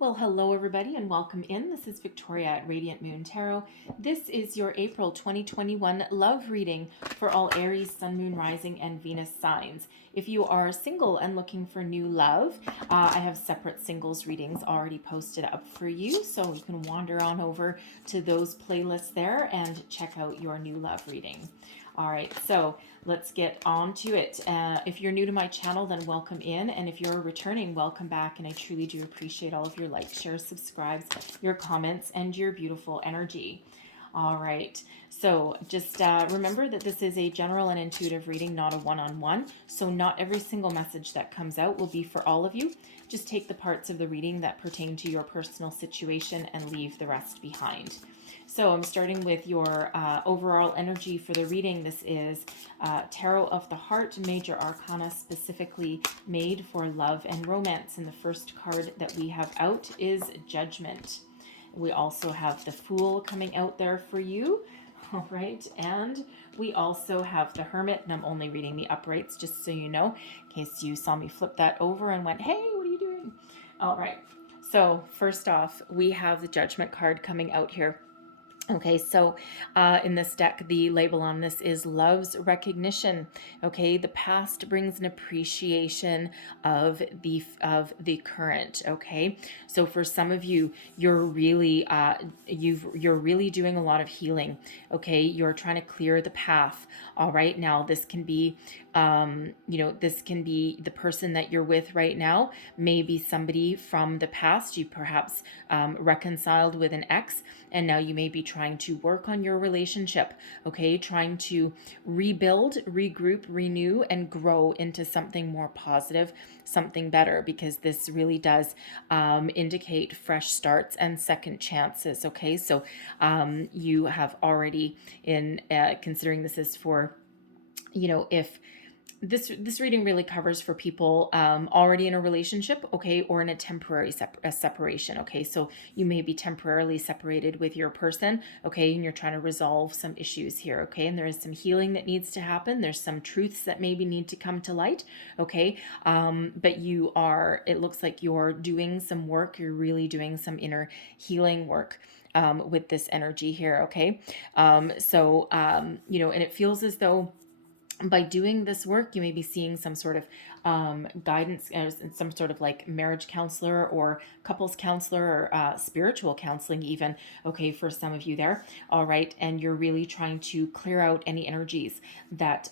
Well, hello everybody and welcome in. This is Victoria at Radiant Moon Tarot. This is your April 2021 love reading for all Aries, Sun, Moon, Rising, and Venus signs. If you are single and looking for new love, I have separate singles readings already posted up for you, so you can wander on over to those playlists there and check out your new love reading. All right, so let's get on to it. If you're new to my channel, then welcome in. And if you're returning, welcome back. And I truly do appreciate all of your likes, shares, subscribes, your comments, and your beautiful energy. All right, so just remember that this is a general and intuitive reading, not a one-on-one. So not every single message that comes out will be for all of you. Just take the parts of the reading that pertain to your personal situation and leave the rest behind. So I'm starting with your overall energy for the reading. This is Tarot of the Heart, Major Arcana, specifically made for love and romance. And the first card that we have out is Judgment. We also have the Fool coming out there for you. All right, and we also have the Hermit, and I'm only reading the uprights just so you know, in case you saw me flip that over and went, hey, what are you doing? All right, so first off, we have the Judgment card coming out here. Okay, so in this deck, the label on this is Love's Recognition. Okay, the past brings an appreciation of the current. Okay, so for some of you, you're really you're really doing a lot of healing. Okay, you're trying to clear the path. All right, now this can be this can be the person that you're with right now, maybe somebody from the past. You perhaps reconciled with an ex, and now you may be trying to work on your relationship, okay? Trying to rebuild, regroup, renew, and grow into something more positive, something better, because this really does indicate fresh starts and second chances, okay? So you have already, in considering this is for, if this reading really covers for people already in a relationship, okay, or in a temporary separation, okay? So you may be temporarily separated with your person, okay, and you're trying to resolve some issues here, okay? And there is some healing that needs to happen. There's some truths that maybe need to come to light, okay? But it looks like you're doing some work. You're really doing some inner healing work with this energy here, okay? And it feels as though by doing this work, you may be seeing some sort of guidance, some sort of like marriage counselor or couples counselor or spiritual counseling even, okay, for some of you there. All right, and you're really trying to clear out any energies that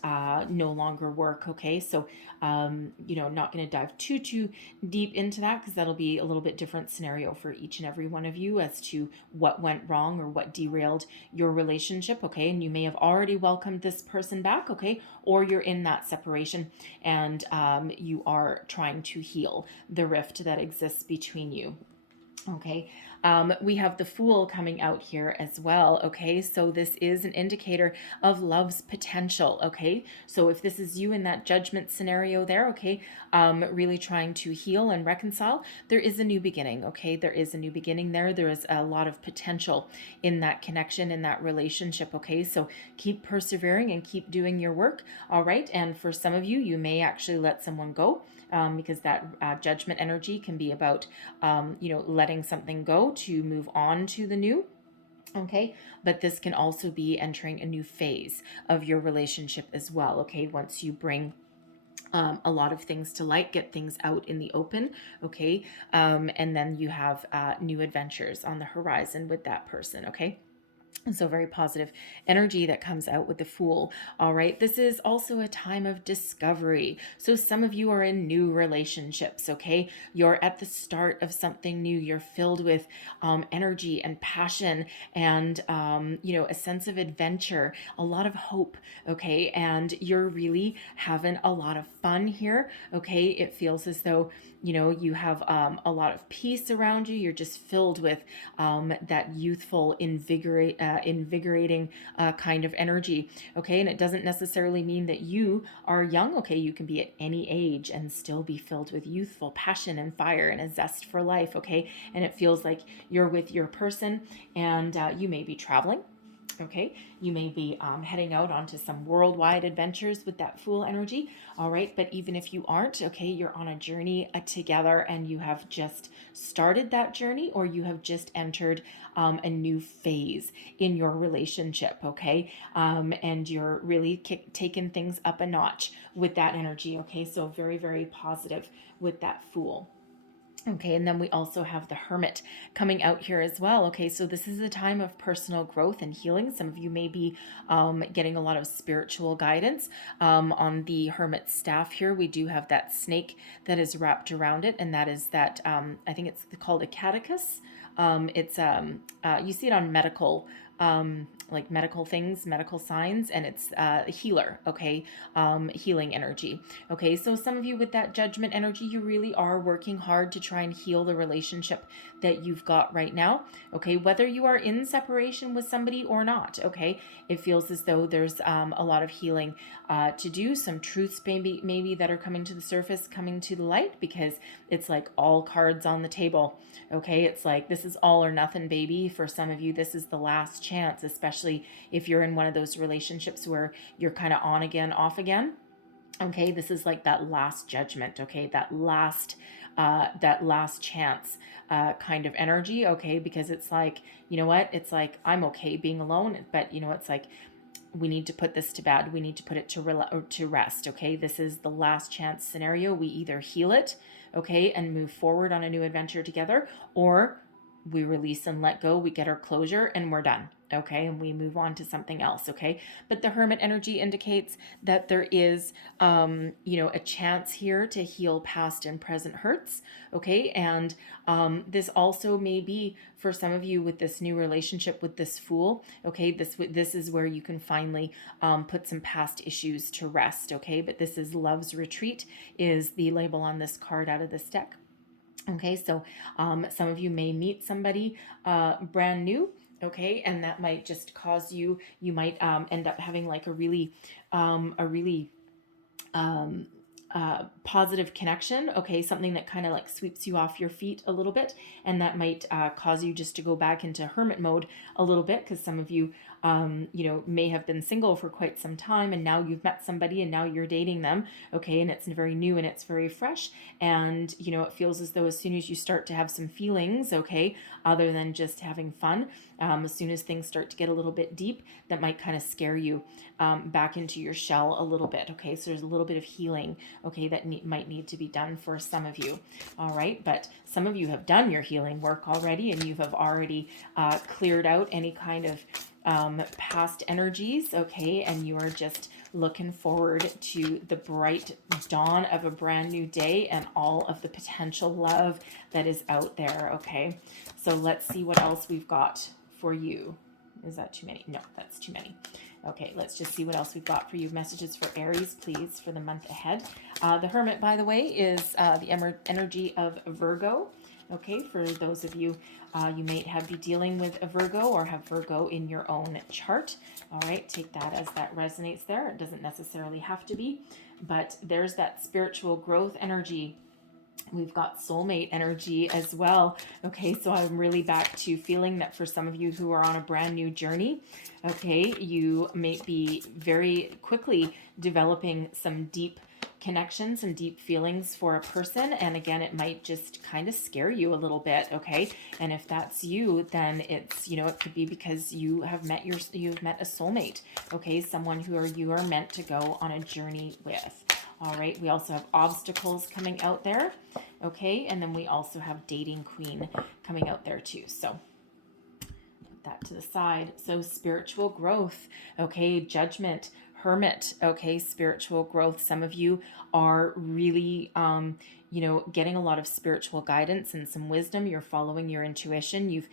no longer work, okay? So not going to dive too deep into that, because that'll be a little bit different scenario for each and every one of you as to what went wrong or what derailed your relationship, okay? And you may have already welcomed this person back, okay? Or you're in that separation and you are trying to heal the rift that exists between you. Okay, we have the Fool coming out here as well. Okay, so this is an indicator of love's potential. Okay, so if this is you in that Judgment scenario there, okay, really trying to heal and reconcile, there is a new beginning. Okay, there is a new beginning there. There is a lot of potential in that connection, in that relationship. Okay, so keep persevering and keep doing your work. All right, and for some of you, you may actually let someone go. Because that Judgment energy can be about, letting something go to move on to the new. Okay, but this can also be entering a new phase of your relationship as well. Okay, once you bring a lot of things to light, get things out in the open, okay, and then you have new adventures on the horizon with that person, okay? And so very positive energy that comes out with the Fool. All right. This is also a time of discovery. So some of you are in new relationships. Okay. You're at the start of something new. You're filled with energy and passion and, a sense of adventure, a lot of hope. Okay. And you're really having a lot of fun here. Okay. It feels as though, you have a lot of peace around you. You're just filled with that youthful, invigorating kind of energy. Okay, and it doesn't necessarily mean that you are young. Okay, you can be at any age and still be filled with youthful passion and fire and a zest for life. Okay, and it feels like you're with your person and you may be traveling. Okay, you may be heading out onto some worldwide adventures with that Fool energy. All right, but even if you aren't, okay, you're on a journey together, and you have just started that journey, or you have just entered a new phase in your relationship. Okay, and you're really taking things up a notch with that energy. Okay, so very, very positive with that Fool. Okay, and then we also have the Hermit coming out here as well. Okay, so this is a time of personal growth and healing. Some of you may be getting a lot of spiritual guidance. On the Hermit staff here, we do have that snake that is wrapped around it, and that is that, I think it's called a catechus. You see it on medical, like medical things, medical signs, and it's a healer, okay, healing energy. Okay, so some of you with that Judgment energy, you really are working hard to try and heal the relationship that you've got right now. Okay, whether you are in separation with somebody or not. Okay, it feels as though there's a lot of healing to do. Some truths maybe that are coming to the surface, coming to the light, because it's like all cards on the table. Okay, it's like this is all or nothing, baby. For some of you, this is the last chance, especially if you're in one of those relationships where you're kind of on again, off again. Okay, this is like that last judgment. Okay, that last chance kind of energy. Okay, because it's like, you know what? It's like I'm okay being alone, but you know, it's like we need to put this to bed. We need to put it to rest. Okay, this is the last chance scenario. We either heal it, okay, and move forward on a new adventure together, or we release and let go. We get our closure and we're done. Okay, and we move on to something else. Okay, but the Hermit energy indicates that there is, a chance here to heal past and present hurts. Okay, and this also may be for some of you with this new relationship with this Fool. Okay, this is where you can finally put some past issues to rest. Okay, but this is Love's Retreat is the label on this card out of this deck. Okay, so some of you may meet somebody brand new. Okay, and that might just cause you might end up having like a really positive connection. Okay, something that kind of like sweeps you off your feet a little bit, and that might cause you just to go back into hermit mode a little bit, because some of you may have been single for quite some time, and now you've met somebody and now you're dating them. Okay, and it's very new and it's very fresh, and it feels as though as soon as you start to have some feelings, okay, other than just having fun, as soon as things start to get a little bit deep, that might kind of scare you back into your shell a little bit. Okay, so there's a little bit of healing, okay, that might need to be done for some of you. All right, but some of you have done your healing work already, and you have already cleared out any kind of past energies. Okay, and you are just looking forward to the bright dawn of a brand new day and all of the potential love that is out there. Okay, so let's see what else we've got for you. Is that too many? No, that's too many. Okay, let's just see what else we've got for you. Messages for Aries, please, for the month ahead. The Hermit, by the way, is the energy of Virgo. Okay, for those of you, you may be dealing with a Virgo or have Virgo in your own chart. All right, take that as that resonates there. It doesn't necessarily have to be, but there's that spiritual growth energy. We've got soulmate energy as well. Okay, so I'm really back to feeling that for some of you who are on a brand new journey, okay, you may be very quickly developing some deep connections and deep feelings for a person, and again, it might just kind of scare you a little bit. Okay, and if that's you, then it's it could be because you have met a soulmate. Okay, someone who you are meant to go on a journey with. All right, we also have obstacles coming out there. Okay, and then we also have dating queen coming out there too. So put that to the side. So spiritual growth. Okay, judgment, hermit. Okay, spiritual growth. Some of you are really getting a lot of spiritual guidance and some wisdom. You're following your intuition. You've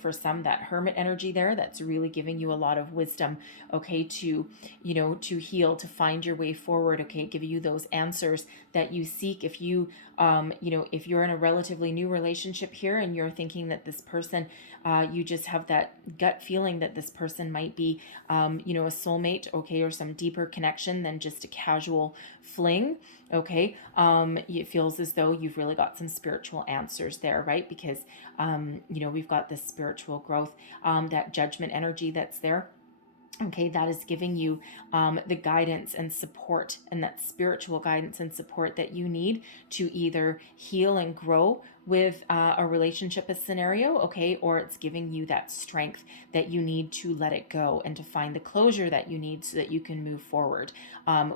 for some, that hermit energy there, that's really giving you a lot of wisdom, okay, to heal, to find your way forward, okay, give you those answers that you seek. If you if you're in a relatively new relationship here and you're thinking that this person, you just have that gut feeling that this person might be a soulmate, okay, or some deeper connection than just a casual fling. Okay. It feels as though you've really got some spiritual answers there, right? Because, we've got this spiritual growth, that judgment energy that's there. Okay, that is giving you the guidance and support, and that spiritual guidance and support that you need to either heal and grow with a relationship, a scenario, okay, or it's giving you that strength that you need to let it go and to find the closure that you need so that you can move forward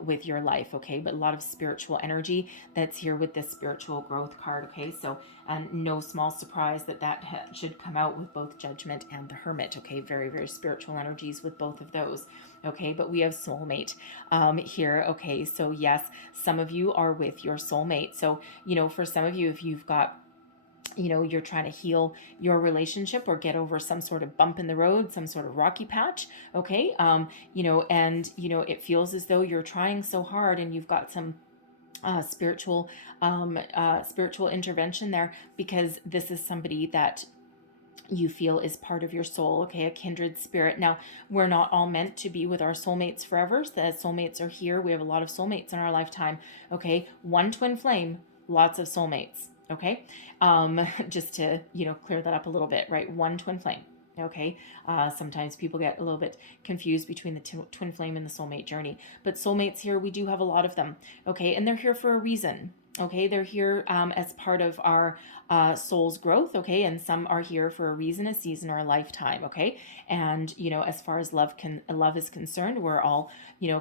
with your life, okay. But a lot of spiritual energy that's here with this spiritual growth card, okay. So no small surprise that should come out with both Judgment and the Hermit, okay. Very, very spiritual energies with both of those, okay. But we have soulmate here, okay. So yes, some of you are with your soulmate. So, for some of you, if you've got, you're trying to heal your relationship or get over some sort of bump in the road, some sort of rocky patch, okay. It feels as though you're trying so hard and you've got some spiritual intervention there, because this is somebody that you feel is part of your soul, okay, a kindred spirit. Now, we're not all meant to be with our soulmates forever. So the soulmates are here. We have a lot of soulmates in our lifetime, okay. One twin flame, lots of soulmates, okay. Just to, clear that up a little bit, right? One twin flame. Okay. Sometimes people get a little bit confused between the twin flame and the soulmate journey, but soulmates here, we do have a lot of them. Okay. And they're here for a reason. Okay. They're here as part of our soul's growth. Okay. And some are here for a reason, a season, or a lifetime. Okay. And, as far as love is concerned, we're all,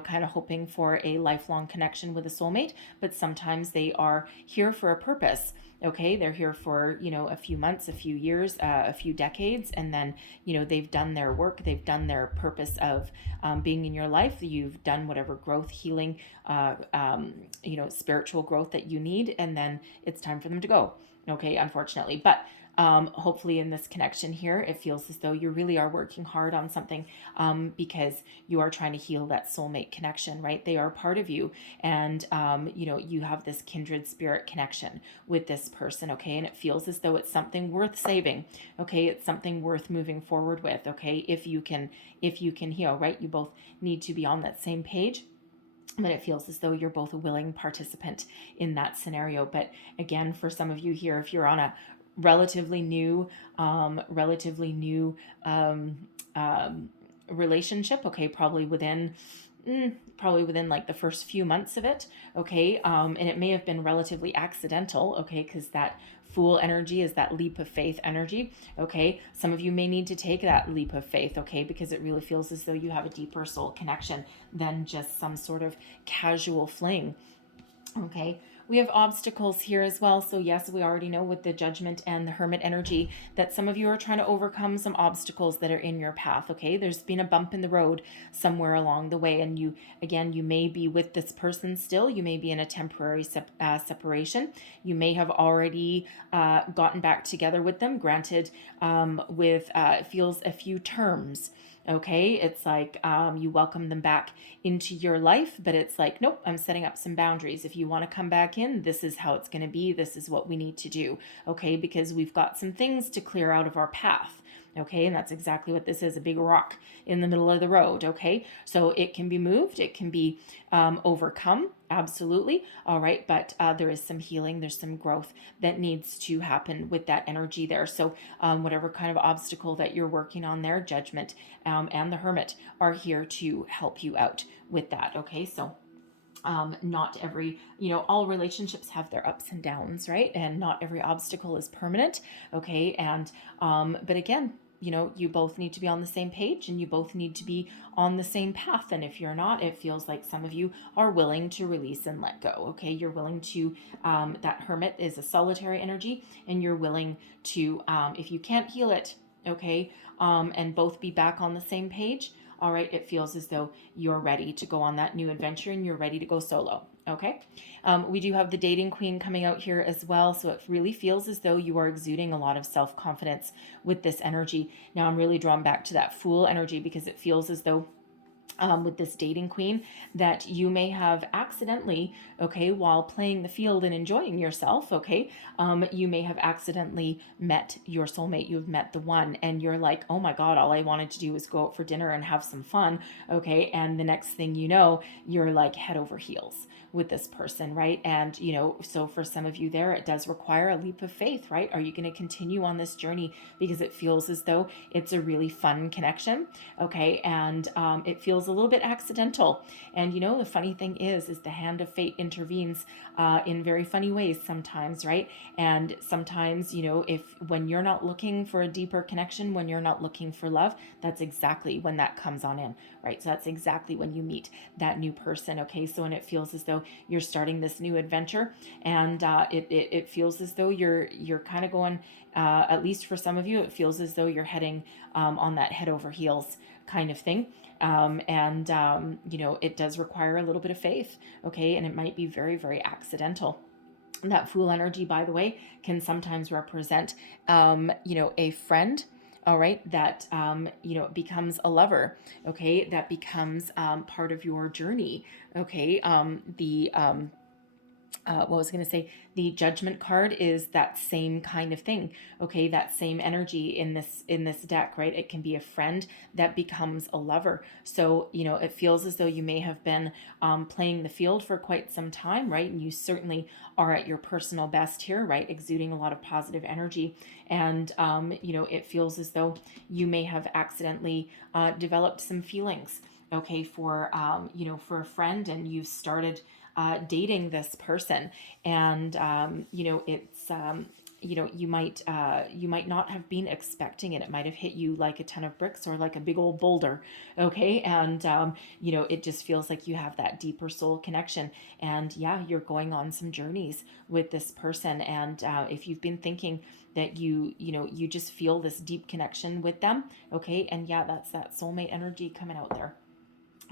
kind of hoping for a lifelong connection with a soulmate, but sometimes they are here for a purpose. Okay, they're here for, a few months, a few years, a few decades, and then, they've done their work, they've done their purpose of being in your life. You've done whatever growth, healing, spiritual growth that you need, and then it's time for them to go. Okay, unfortunately, but hopefully in this connection here, it feels as though you really are working hard on something because you are trying to heal that soulmate connection, right? They are part of you, and you have this kindred spirit connection with this person, okay? And it feels as though it's something worth saving, okay? It's something worth moving forward with, okay? If you can heal, right? You both need to be on that same page. But it feels as though you're both a willing participant in that scenario. But again, for some of you here, if you're on a relatively new relationship, okay, probably within like the first few months of it, okay, and it may have been relatively accidental, okay, because that Fool energy is that leap of faith energy, okay. Some of you may need to take that leap of faith, okay, because it really feels as though you have a deeper soul connection than just some sort of casual fling, okay. We have obstacles here as well. So yes, we already know with the Judgment and the Hermit energy that some of you are trying to overcome some obstacles that are in your path, okay? There's been a bump in the road somewhere along the way, and you may be with this person still. You may be in a temporary separation. You may have already gotten back together with them, granted with feels a few terms. Okay, it's like you welcome them back into your life, but it's like, nope, I'm setting up some boundaries. If you want to come back in, this is how it's going to be. This is what we need to do, okay, because we've got some things to clear out of our path. Okay, and that's exactly what this is, a big rock in the middle of the road, okay? So it can be moved, it can be overcome, absolutely, all right, but there is some healing, there's some growth that needs to happen with that energy there. So whatever kind of obstacle that you're working on there, Judgment and the Hermit are here to help you out with that, okay? So not every, all relationships have their ups and downs, right? And not every obstacle is permanent, okay? And, but again, you both need to be on the same page, and you both need to be on the same path. And if you're not, it feels like some of you are willing to release and let go, okay? You're willing to, that Hermit is a solitary energy, and you're willing to, if you can't heal it, okay, and both be back on the same page, all right, it feels as though you're ready to go on that new adventure and you're ready to go solo, okay? We do have the Dating Queen coming out here as well, so it really feels as though you are exuding a lot of self-confidence with this energy. Now I'm really drawn back to that Fool energy because it feels as though with this dating queen, that you may have accidentally, okay, while playing the field and enjoying yourself, okay, you may have accidentally met your soulmate. You've met the one, and you're like, oh my God, all I wanted to do was go out for dinner and have some fun, okay, and the next thing you know, you're like head over heels with this person, right? And so for some of you there, it does require a leap of faith, right? Are you going to continue on this journey because it feels as though it's a really fun connection, okay, and it feels a little bit accidental? And the funny thing is the hand of fate intervenes in very funny ways sometimes, right? And sometimes, if when you're not looking for a deeper connection, when you're not looking for love, that's exactly when that comes on in, right? So that's exactly when you meet that new person, okay? So when it feels as though you're starting this new adventure, and it feels as though you're kind of going, at least for some of you, it feels as though you're heading on that head over heels kind of thing. It does require a little bit of faith, okay? And it might be very, very accidental. That Fool energy, by the way, can sometimes represent, a friend, all right, that, becomes a lover, okay, that becomes part of your journey, okay. What was I going to say? The Judgment card is that same kind of thing. Okay, that same energy in this deck, right? It can be a friend that becomes a lover. So it feels as though you may have been playing the field for quite some time, right? And you certainly are at your personal best here, right? Exuding a lot of positive energy, and it feels as though you may have accidentally developed some feelings, okay, for for a friend, and you've started dating this person, and it's you might not have been expecting it. It might have hit you like a ton of bricks or like a big old boulder, okay, and it just feels like you have that deeper soul connection, and yeah, you're going on some journeys with this person, and if you've been thinking that you just feel this deep connection with them, okay, and yeah, that's that soulmate energy coming out there.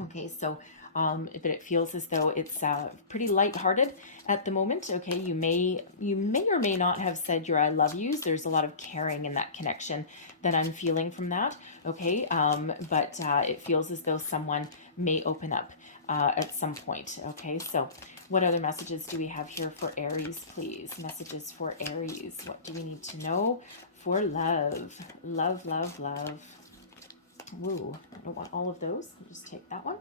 Okay, so but it feels as though it's pretty lighthearted at the moment. Okay, you may or may not have said your I love yous. There's a lot of caring in that connection that I'm feeling from that. Okay, but it feels as though someone may open up at some point. Okay, so what other messages do we have here for Aries, please? Messages for Aries. What do we need to know for love? Love, love, love. Woo, I don't want all of those. I'll just take that one.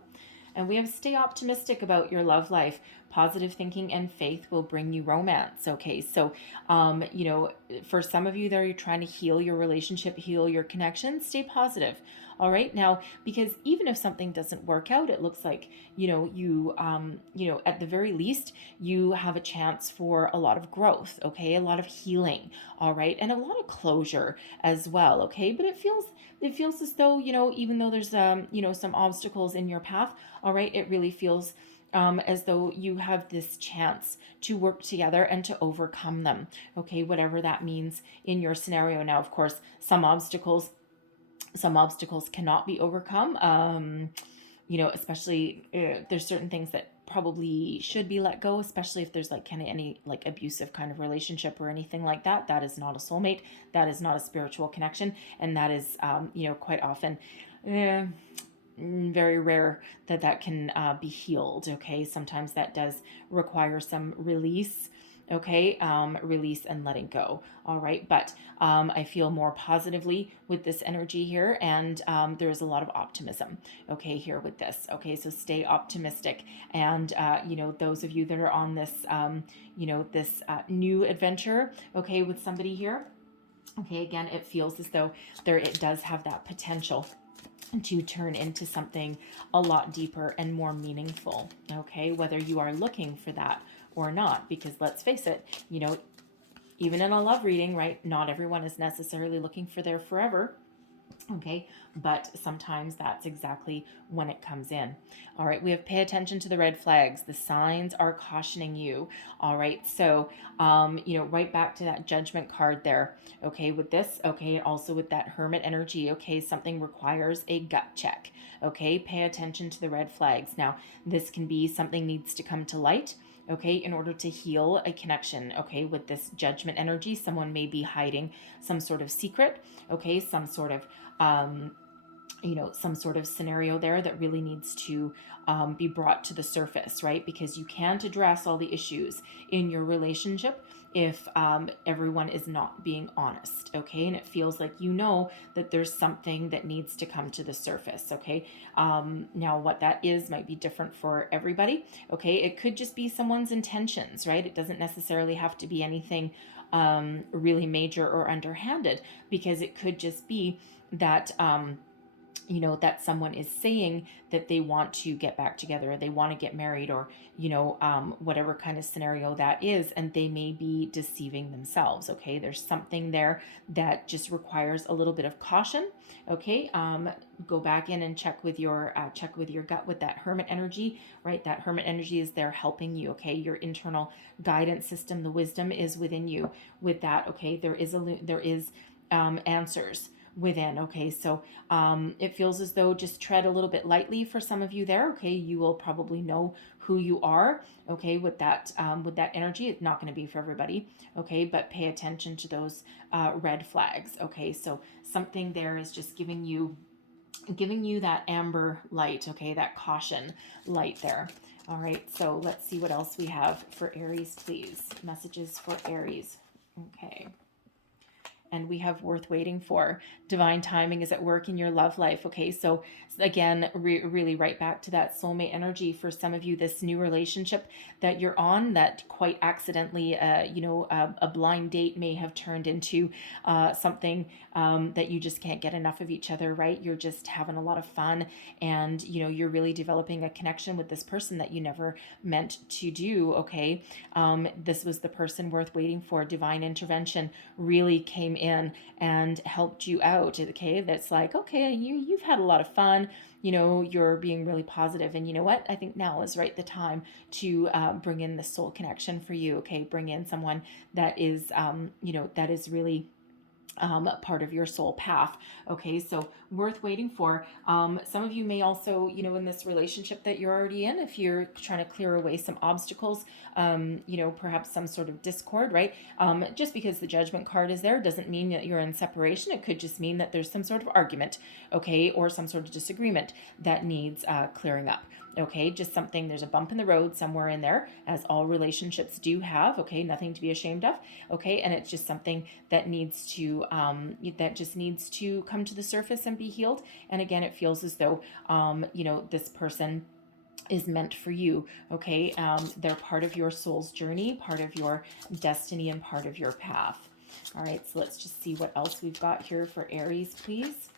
And we have stay optimistic about your love life. Positive thinking and faith will bring you romance. Okay, so, for some of you there, you're trying to heal your relationship, heal your connection. Stay positive. All right, now, because even if something doesn't work out, it looks like, at the very least, you have a chance for a lot of growth, okay, a lot of healing, all right, and a lot of closure as well, okay, but it feels as though, even though there's, some obstacles in your path, all right, it really feels as though you have this chance to work together and to overcome them, okay, whatever that means in your scenario. Now, of course, some obstacles cannot be overcome, especially there's certain things that probably should be let go, especially if there's like kind of any like abusive kind of relationship or anything like that. That is not a soulmate, that is not a spiritual connection, and that is quite often very rare that can be healed. Okay, sometimes that does require some release, okay, release and letting go. All right, but I feel more positively with this energy here, and there's a lot of optimism, okay, here with this. Okay, so stay optimistic, and those of you that are on this this new adventure, okay, with somebody here, okay, again, it feels as though it does have that potential to turn into something a lot deeper and more meaningful, okay, whether you are looking for that or not, because let's face it, even in a love reading, right, not everyone is necessarily looking for their forever, okay, but sometimes that's exactly when it comes in. All right, we have pay attention to the red flags. The signs are cautioning you. All right, so right back to that Judgment card there, okay, with this, okay, also with that Hermit energy, okay, something requires a gut check, okay, pay attention to the red flags. Now, this can be something needs to come to light, okay, in order to heal a connection, okay, with this Judgment energy. Someone may be hiding some sort of secret, okay, some sort of some sort of scenario there that really needs to be brought to the surface, right? Because you can't address all the issues in your relationship if everyone is not being honest, okay? And it feels like that there's something that needs to come to the surface, okay? Now, what that is might be different for everybody, okay? It could just be someone's intentions, right? It doesn't necessarily have to be anything really major or underhanded, because it could just be that that someone is saying that they want to get back together, or they want to get married, or whatever kind of scenario that is, and they may be deceiving themselves, okay? There's something there that just requires a little bit of caution, okay? Go back in and check with your gut with that Hermit energy, right? That Hermit energy is there helping you, okay? Your internal guidance system, the wisdom is within you with that, okay? There is answers within, okay? So it feels as though just tread a little bit lightly for some of you there, okay? You will probably know who you are, okay? With that energy. It's not going to be for everybody, okay? But pay attention to those red flags, okay? So something there is just giving you that amber light, okay? That caution light there. All right, so let's see what else we have for Aries, please. Messages for Aries. Okay. And we have worth waiting for. Divine timing is at work in your love life. Okay, so again, really right back to that soulmate energy for some of you. This new relationship that you're on, that quite accidentally, a blind date may have turned into something that you just can't get enough of each other, right? You're just having a lot of fun, and you're really developing a connection with this person that you never meant to do. Okay, this was the person worth waiting for. Divine intervention really came in and helped you out, okay? That's like, okay, you've had a lot of fun, you're being really positive, and you know what? I think now is right the time to bring in the soul connection for you, okay? Bring in someone that is, that is really part of your soul path. Okay, so worth waiting for. Some of you may also, in this relationship that you're already in, if you're trying to clear away some obstacles, perhaps some sort of discord, right? Just because the Judgment card is there doesn't mean that you're in separation. It could just mean that there's some sort of argument, okay, or some sort of disagreement that needs clearing up. Okay, just something, there's a bump in the road somewhere in there, as all relationships do have, okay, nothing to be ashamed of, okay, and it's just something that needs to, come to the surface and be healed. And again, it feels as though, this person is meant for you, okay, they're part of your soul's journey, part of your destiny, and part of your path. All right, so let's just see what else we've got here for Aries, please.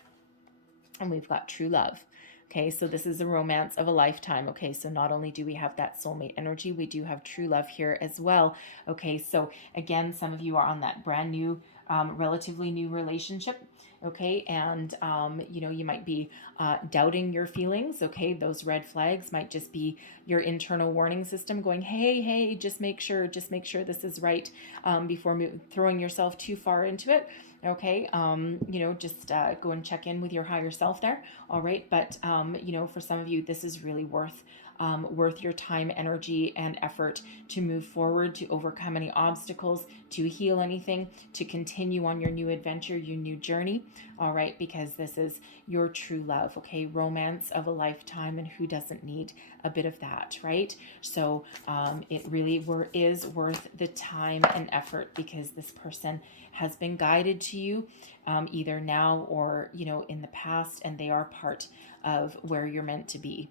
And we've got true love. Okay, so this is a romance of a lifetime. Okay, so not only do we have that soulmate energy, we do have true love here as well. Okay, so again, some of you are on that brand new, relatively new relationship. Okay, and you might be doubting your feelings. Okay, those red flags might just be your internal warning system going, hey, just make sure this is right, before throwing yourself too far into it. Okay, just go and check in with your higher self there. All right, but for some of you, this is really worth your time, energy, and effort to move forward, to overcome any obstacles, to heal anything, to continue on your new adventure, your new journey. All right, because this is your true love. Okay, romance of a lifetime, and who doesn't need a bit of that, right? So it really is worth the time and effort, because this person has been guided to you, either now or in the past, and they are part of where you're meant to be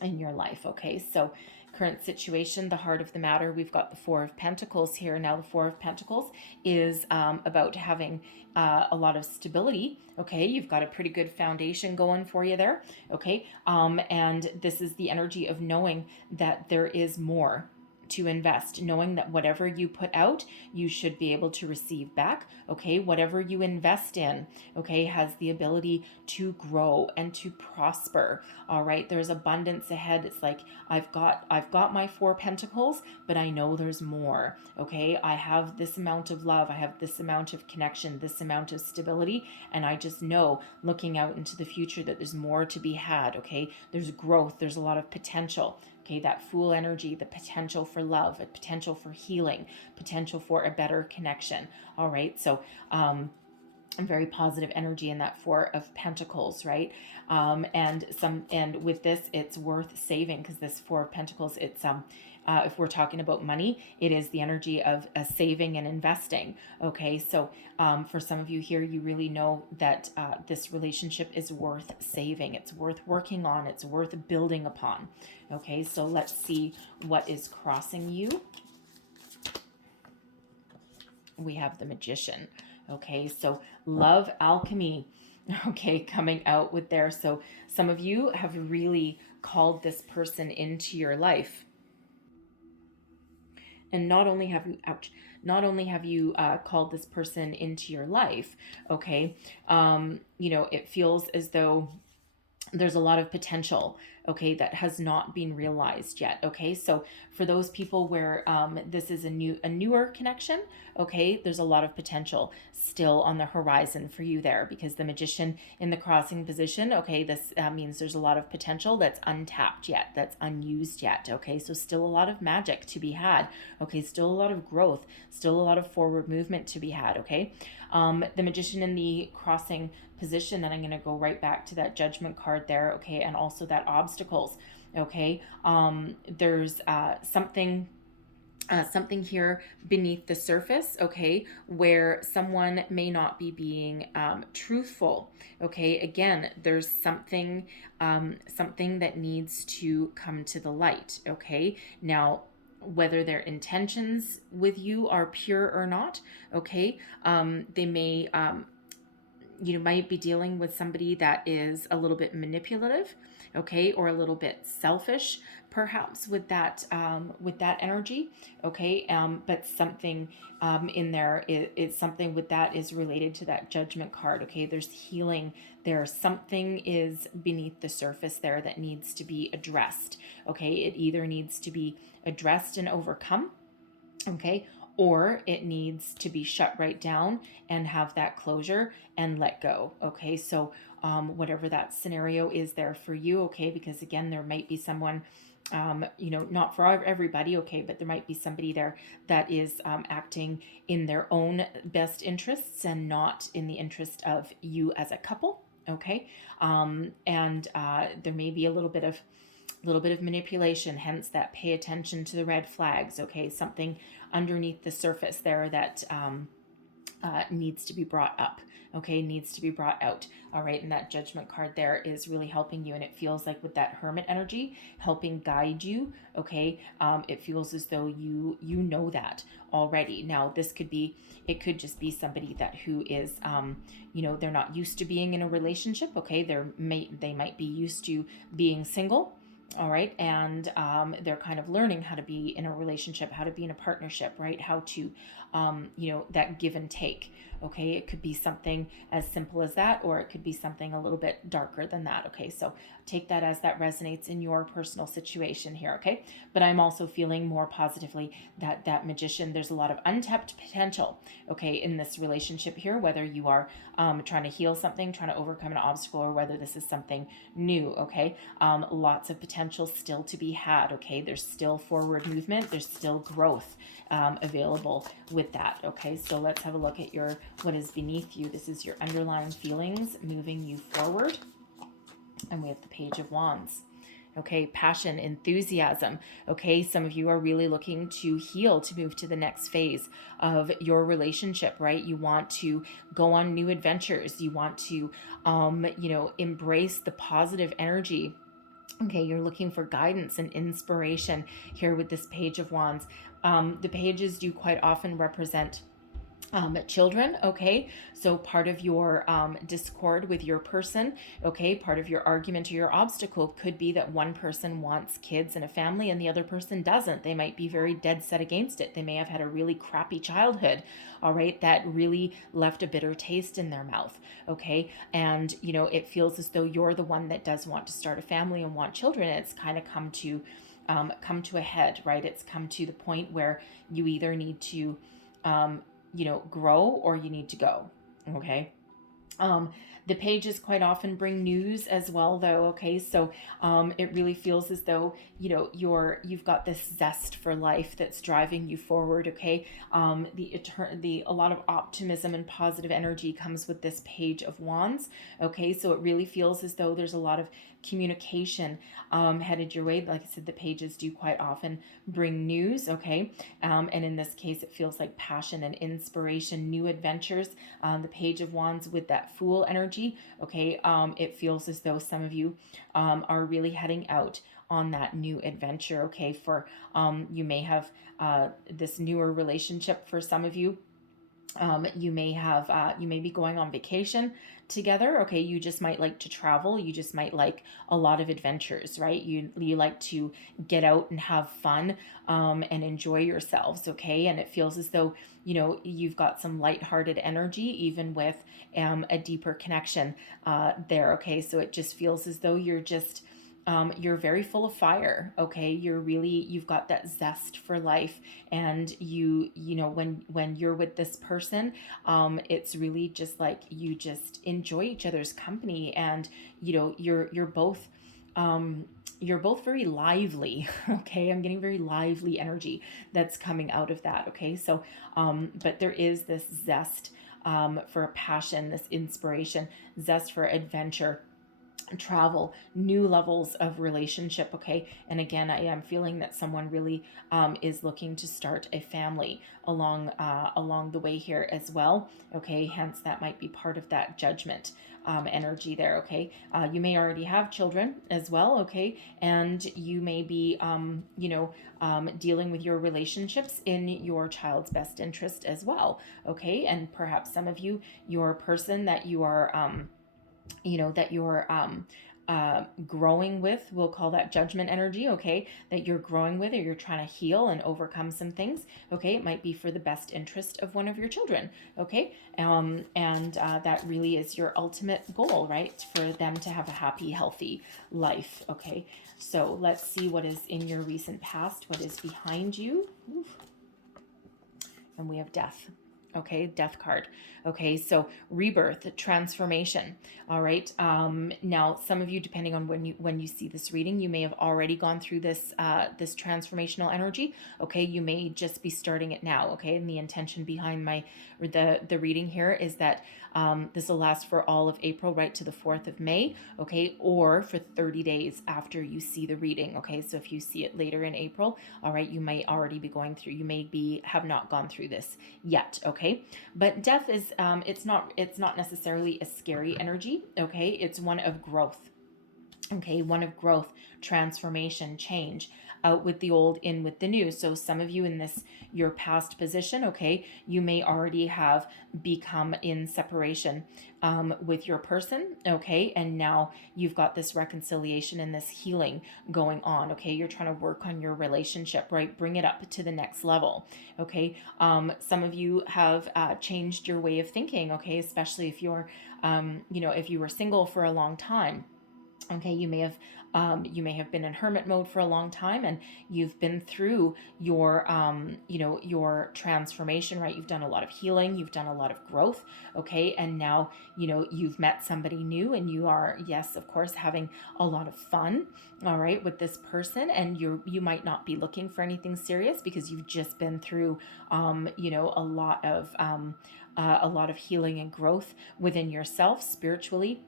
in your life. Okay, so current situation, the heart of the matter, we've got the Four of Pentacles here. Now the Four of Pentacles is about having a lot of stability. Okay, you've got a pretty good foundation going for you there. Okay, and this is the energy of knowing that there is more to invest, knowing that whatever you put out, you should be able to receive back. Okay, whatever you invest in, okay, has the ability to grow and to prosper. All right, there's abundance ahead. It's like I've got my Four Pentacles, but I know there's more. Okay, I have this amount of love, I have this amount of connection, this amount of stability, and I just know, looking out into the future, that there's more to be had. Okay, there's growth, there's a lot of potential. Okay, that Fool energy, the potential for love, a potential for healing, potential for a better connection. All right, so very positive energy in that Four of Pentacles, right? And with this, it's worth saving, because this Four of Pentacles, it's if we're talking about money, it is the energy of saving and investing. Okay, so for some of you here, you really know that this relationship is worth saving. It's worth working on. It's worth building upon. Okay, so let's see what is crossing you. We have the Magician. Okay, so love alchemy, okay, coming out with there. So some of you have really called this person into your life. And not only have you, not only have you called this person into your life, okay, it feels as though there's a lot of potential, okay, that has not been realized yet. Okay, so for those people where this is a newer connection, okay, there's a lot of potential still on the horizon for you there, because the Magician in the crossing position, okay, this means there's a lot of potential that's untapped yet, that's unused yet. Okay, so still a lot of magic to be had. Okay, still a lot of growth, still a lot of forward movement to be had. Okay, the Magician in the crossing position, then I'm going to go right back to that Judgment card there. Okay, and also that obstacles. Okay, there's something here beneath the surface, okay, where someone may not be being truthful. Okay, again, there's something that needs to come to the light. Okay, now whether their intentions with you are pure or not, okay, they may you might be dealing with somebody that is a little bit manipulative, okay, or a little bit selfish, perhaps with that energy, okay. But something in there is something with that is related to that Judgment card. Okay, there's healing there. Something is beneath the surface there that needs to be addressed. Okay, it either needs to be addressed and overcome, okay, or it needs to be shut right down and have that closure and let go. Okay, so whatever that scenario is there for you, okay, because again, there might be someone, not for everybody, okay, but there might be somebody there that is acting in their own best interests and not in the interest of you as a couple. Okay, and there may be a little bit of manipulation, hence that pay attention to the red flags. Okay, something underneath the surface there that needs to be brought up. Okay, needs to be brought out. All right, and that Judgment card there is really helping you, and it feels like with that Hermit energy helping guide you. Okay, it feels as though you know that already. Now this could be, it could just be somebody that who is they're not used to being in a relationship. Okay, they might be used to being single. All right, and they're kind of learning how to be in a relationship, how to be in a partnership, right? How to that give and take. Okay, it could be something as simple as that, or it could be something a little bit darker than that. Okay, so take that as that resonates in your personal situation here. Okay, but I'm also feeling more positively that Magician, there's a lot of untapped potential, okay, in this relationship here, whether you are trying to heal something, trying to overcome an obstacle, or whether this is something new. Okay, lots of potential still to be had. Okay, there's still forward movement, there's still growth available with that. Okay, so let's have a look at what is beneath you. This is your underlying feelings moving you forward, and we have the Page of Wands. Okay, passion, enthusiasm. Okay, some of you are really looking to heal, to move to the next phase of your relationship, right? You want to go on new adventures. You want to embrace the positive energy. Okay, you're looking for guidance and inspiration here with this Page of Wands. The pages do quite often represent children. Okay, so part of your discord with your person, okay, part of your argument or your obstacle could be that one person wants kids and a family and the other person doesn't. They might be very dead set against it. They may have had a really crappy childhood, all right, that really left a bitter taste in their mouth. Okay, and it feels as though you're the one that does want to start a family and want children. It's kind of come to a head, right? It's come to the point where you either need to grow or you need to go. Okay, The pages quite often bring news as well, though. Okay, so it really feels as though you've got this zest for life that's driving you forward. Okay, the a lot of optimism and positive energy comes with this Page of Wands. Okay, so it really feels as though there's a lot of communication headed your way. Like I said, the pages do quite often bring news. Okay, and in this case, it feels like passion and inspiration, new adventures. The Page of Wands with that Fool energy. Okay, it feels as though some of you are really heading out on that new adventure. Okay, for you may have this newer relationship for some of you. You may be going on vacation together. Okay, you just might like to travel. You just might like a lot of adventures, right? You like to get out and have fun and enjoy yourselves. Okay, and it feels as though you've got some lighthearted energy, even with a deeper connection there. Okay, so it just feels as though you're very full of fire. Okay, you've got that zest for life, and when you're with this person, it's really just like you just enjoy each other's company, and you're both very lively. Okay, I'm getting very lively energy that's coming out of that. Okay, so but there is this zest for passion, this inspiration, zest for adventure, travel, new levels of relationship. Okay, and again, I am feeling that someone really is looking to start a family along the way here as well. Okay, hence that might be part of that Judgment energy there. Okay, you may already have children as well. Okay, and you may be dealing with your relationships in your child's best interest as well. Okay, and perhaps some of you, your person that you are that you're growing with, we'll call that Judgment energy. Okay, that you're growing with, or you're trying to heal and overcome some things. Okay, it might be for the best interest of one of your children. Okay, and that really is your ultimate goal, right? For them to have a happy, healthy life. Okay, so let's see what is in your recent past, what is behind you. Oof. And we have Death. Okay, Death card. Okay, so rebirth, transformation. All right. Now, some of you, depending on when you see this reading, you may have already gone through this this transformational energy. Okay, you may just be starting it now. Okay, and the intention behind the reading here is that this will last for all of April, right to the 4th of May. Okay, or for 30 days after you see the reading. Okay, so if you see it later in April, all right, you may already be going through. You may have not gone through this yet. Okay, but death is it's not necessarily a scary energy. Okay, it's one of growth. Okay, one of growth, transformation, change, out with the old, in with the new. So some of you in your past position, okay, you may already have become in separation with your person. Okay, and now you've got this reconciliation and this healing going on. Okay, you're trying to work on your relationship, right? Bring it up to the next level. Okay, some of you have changed your way of thinking. Okay, especially if you're if you were single for a long time. Okay, you may have been in hermit mode for a long time, and you've been through your your transformation, right? You've done a lot of healing, you've done a lot of growth. Okay, and now you've met somebody new, and you are, yes, of course, having a lot of fun, all right, with this person. And you might not be looking for anything serious because you've just been through a lot of healing and growth within yourself, spiritually,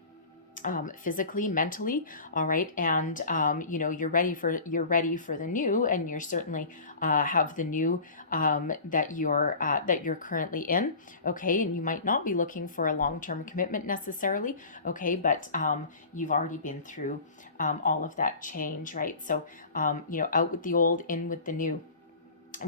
physically, mentally. All right, and you're ready for the new, and you're certainly have the new that you're currently in. Okay, and you might not be looking for a long-term commitment necessarily. Okay, but you've already been through all of that change, right? So out with the old, in with the new,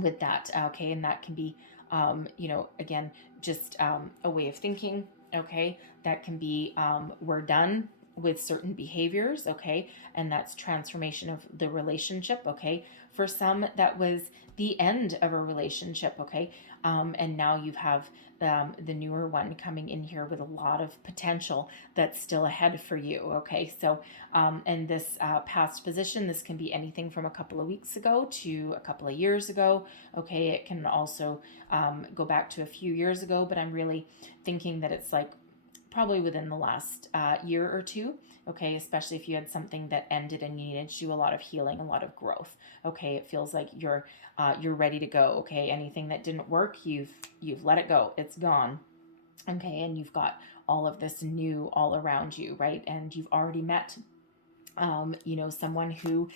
with that. Okay, and that can be again, just a way of thinking. Okay, that can be we're done with certain behaviors. Okay, and that's transformation of the relationship. Okay, for some that was the end of a relationship. Okay, and now you have the newer one coming in here with a lot of potential that's still ahead for you. Okay, so and this past position, this can be anything from a couple of weeks ago to a couple of years ago. Okay, it can also go back to a few years ago, but I'm really thinking that it's like probably within the last year or two. Okay, especially if you had something that ended and you needed to do a lot of healing, a lot of growth. Okay, it feels like you're ready to go. Okay, anything that didn't work, you've let it go. It's gone. Okay, and you've got all of this new all around you, right? And you've already met someone who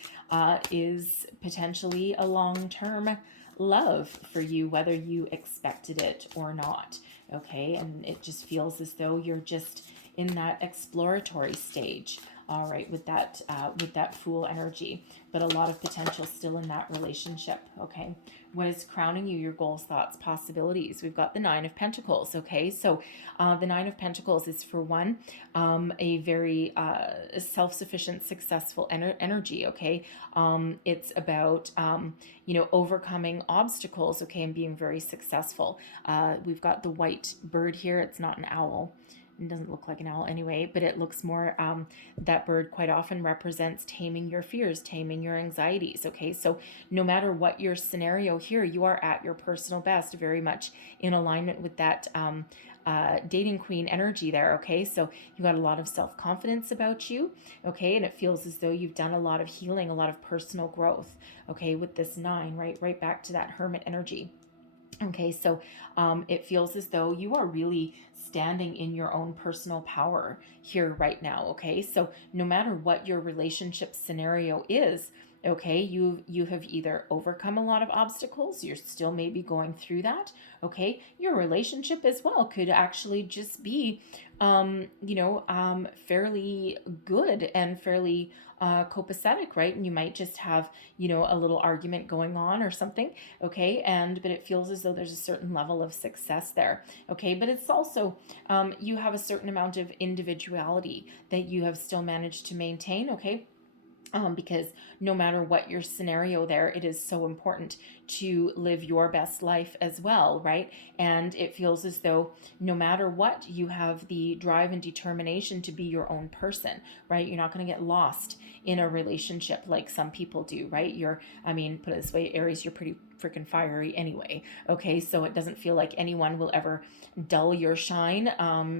is potentially a long-term love for you, whether you expected it or not. Okay, and it just feels as though you're just in that exploratory stage. All right, with that Fool energy, but a lot of potential still in that relationship. Okay, what is crowning you? Your goals, thoughts, possibilities. We've got the Nine of Pentacles. Okay, so the Nine of Pentacles is, for one, a very self-sufficient, successful energy. Okay, it's about overcoming obstacles. Okay, and being very successful. We've got the white bird here. It's not an owl. It doesn't look like an owl anyway, but it looks more, that bird quite often represents taming your fears, taming your anxieties. Okay, so no matter what your scenario here, you are at your personal best, very much in alignment with that dating queen energy there. Okay, so you got a lot of self-confidence about you. Okay, and it feels as though you've done a lot of healing, a lot of personal growth. Okay, with this 9, right back to that hermit energy. Okay, so it feels as though you are really standing in your own personal power here right now. Okay, so no matter what your relationship scenario is, okay, you have either overcome a lot of obstacles, you're still maybe going through that. Okay, your relationship as well could actually just be fairly good and fairly copacetic, right? And you might just have a little argument going on or something. Okay, but it feels as though there's a certain level of success there. Okay, but it's also you have a certain amount of individuality that you have still managed to maintain. Okay, because no matter what your scenario there, it is so important to live your best life as well, right? And it feels as though no matter what, you have the drive and determination to be your own person, right? You're not going to get lost in a relationship like some people do, right? Put it this way, Aries, you're pretty freaking fiery anyway. Okay, so it doesn't feel like anyone will ever dull your shine,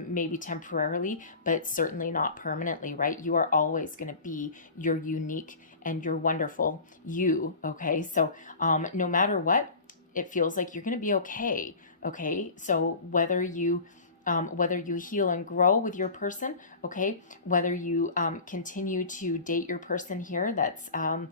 maybe temporarily, but certainly not permanently, right? You are always going to be your unique and your wonderful you. Okay, so no matter what, it feels like you're going to be okay. Okay, so whether you heal and grow with your person, okay, whether you continue to date your person here, that's a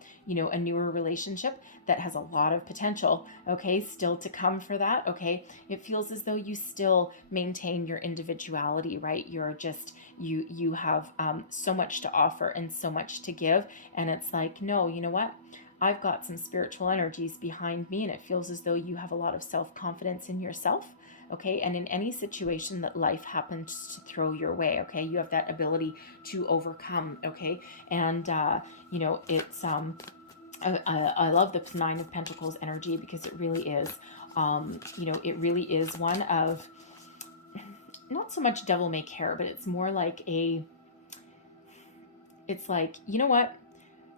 newer relationship that has a lot of potential, okay, still to come for that. Okay, it feels as though you still maintain your individuality, right? You're just you have so much to offer and so much to give, and it's like, no, you know what, I've got some spiritual energies behind me, and it feels as though you have a lot of self-confidence in yourself. Okay, and in any situation that life happens to throw your way, okay, you have that ability to overcome. Okay, and it's I love the Nine of Pentacles energy, because it really is it really is one of, not so much devil may care, but it's more like it's like, you know what,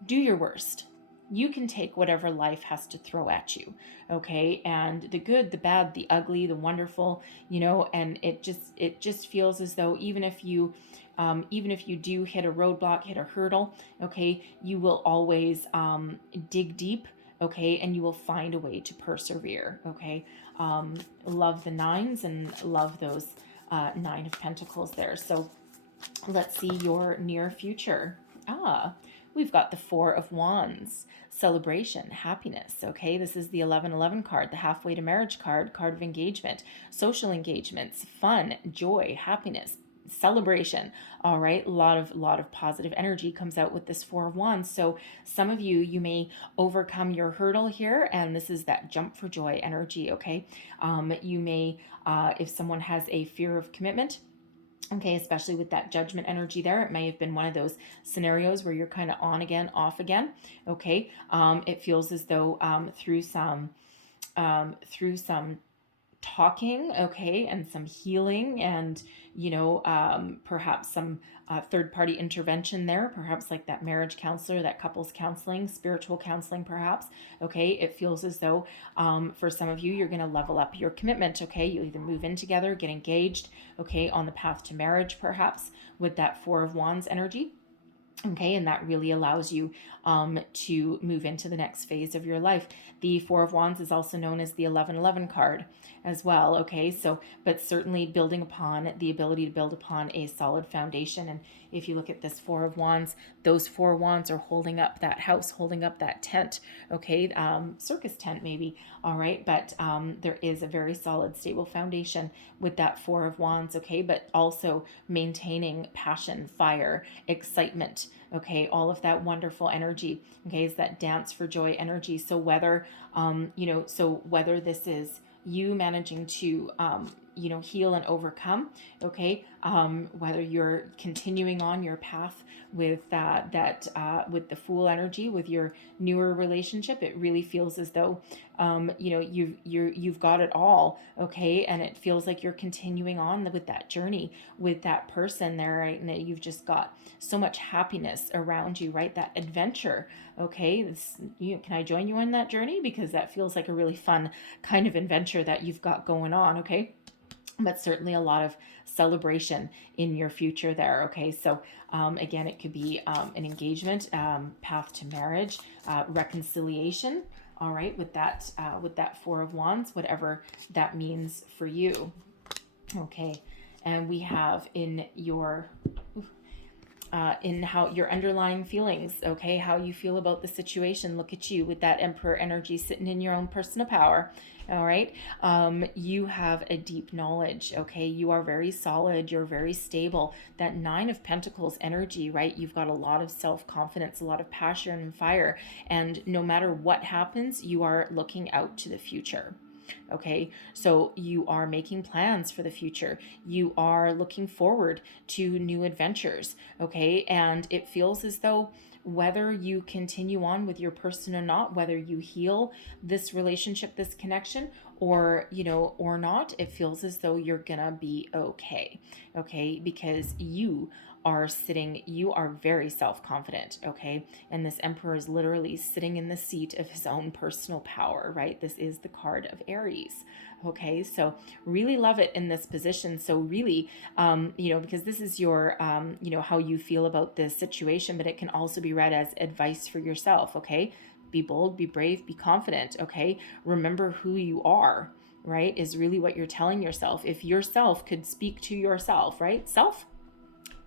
do your worst. You can take whatever life has to throw at you. Okay, and the good, the bad, the ugly, the wonderful, and it just feels as though even if you do hit a roadblock, hit a hurdle, okay, you will always dig deep, okay, and you will find a way to persevere. Okay, love the 9s and love those 9 of Pentacles there. So let's see your near future. We've got the 4 of Wands. Celebration, happiness. Okay, this is the 1111 card, the halfway to marriage card of engagement, social engagements, fun, joy, happiness, celebration. All right, a lot of positive energy comes out with this 4 of Wands. So some of you may overcome your hurdle here, and this is that jump for joy energy. Okay, you may, if someone has a fear of commitment, okay, especially with that Judgment energy there, it may have been one of those scenarios where you're kind of on again, off again. Okay, it feels as though through some talking, okay, and some healing, and perhaps some third-party intervention there, perhaps like that marriage counselor, that couples counseling, spiritual counseling, perhaps. Okay, it feels as though for some of you, you're going to level up your commitment. Okay, you either move in together, get engaged, okay, on the path to marriage, perhaps with that Four of Wands energy. Okay, and that really allows you to move into the next phase of your life. The Four of Wands is also known as the 1111 card as well. Okay, so, but certainly building upon the ability to build upon a solid foundation. And if you look at this Four of Wands, those Four Wands are holding up that house, holding up that tent. Okay, circus tent maybe. All right, but there is a very solid, stable foundation with that Four of Wands. Okay, but also maintaining passion, fire, excitement. Okay, all of that wonderful energy. Okay, is that dance for joy energy. So whether whether this is you managing to heal and overcome, okay, whether you're continuing on your path with with the Fool energy, with your newer relationship, it really feels as though you've got it all, okay, and it feels like you're continuing on with that journey with that person there, right? And you've just got so much happiness around you, right? That adventure, okay. Can I join you on that journey? Because that feels like a really fun kind of adventure that you've got going on, okay. But certainly a lot of celebration in your future there. Okay, so again, it could be an engagement, path to marriage, reconciliation. All right, with that Four of Wands, whatever that means for you. Okay, and we have in how your underlying feelings, okay, how you feel about the situation. Look at you with that Emperor energy sitting in your own personal power. All right, you have a deep knowledge. Okay, you are very solid, you're very stable. That Nine of Pentacles energy, right? You've got a lot of self-confidence, a lot of passion and fire, and no matter what happens, you are looking out to the future. Okay, so you are making plans for the future. You are looking forward to new adventures. Okay, and it feels as though whether you continue on with your person or not, whether you heal this relationship, this connection, or or not, it feels as though you're gonna be okay. Okay, because you are very self-confident. Okay, and this Emperor is literally sitting in the seat of his own personal power, right? This is the card of Aries. Okay, so really love it in this position. So really, because this is your, how you feel about this situation, but it can also be read as advice for yourself. Okay, be bold, be brave, be confident. Okay, remember who you are, right? Is really what you're telling yourself. If yourself could speak to yourself, right? Self,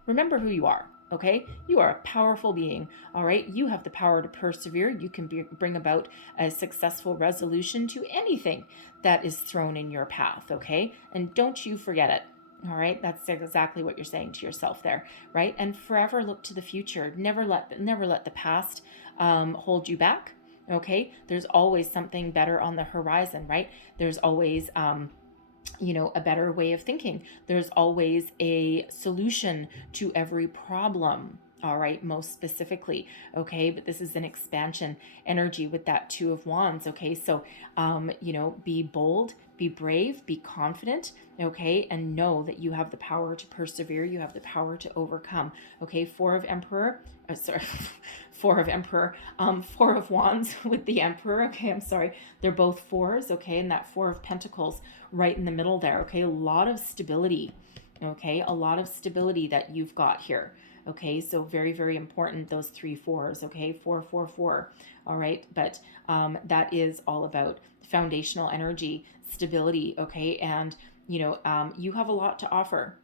remember who you are. Okay, you are a powerful being. All right, you have the power to persevere. You can bring about a successful resolution to anything that is thrown in your path. Okay, and don't you forget it. All right, that's exactly what you're saying to yourself there, right? And forever look to the future. Never let the past hold you back. Okay, there's always something better on the horizon, right? There's always a better way of thinking. There's always a solution to every problem. All right, most specifically. Okay, but this is an expansion energy with that Two of Wands. Okay, so be bold, be brave, be confident. Okay, and know that you have the power to persevere. You have the power to overcome. Okay, Four of Wands with the Emperor. Okay, I'm sorry, they're both fours. Okay, and that Four of Pentacles right in the middle there. Okay, a lot of stability. Okay, a lot of stability that you've got here. Okay, so very, very important, those 3 4s. Okay, 4 4 4. All right, but that is all about foundational energy, stability. Okay, and you have a lot to offer.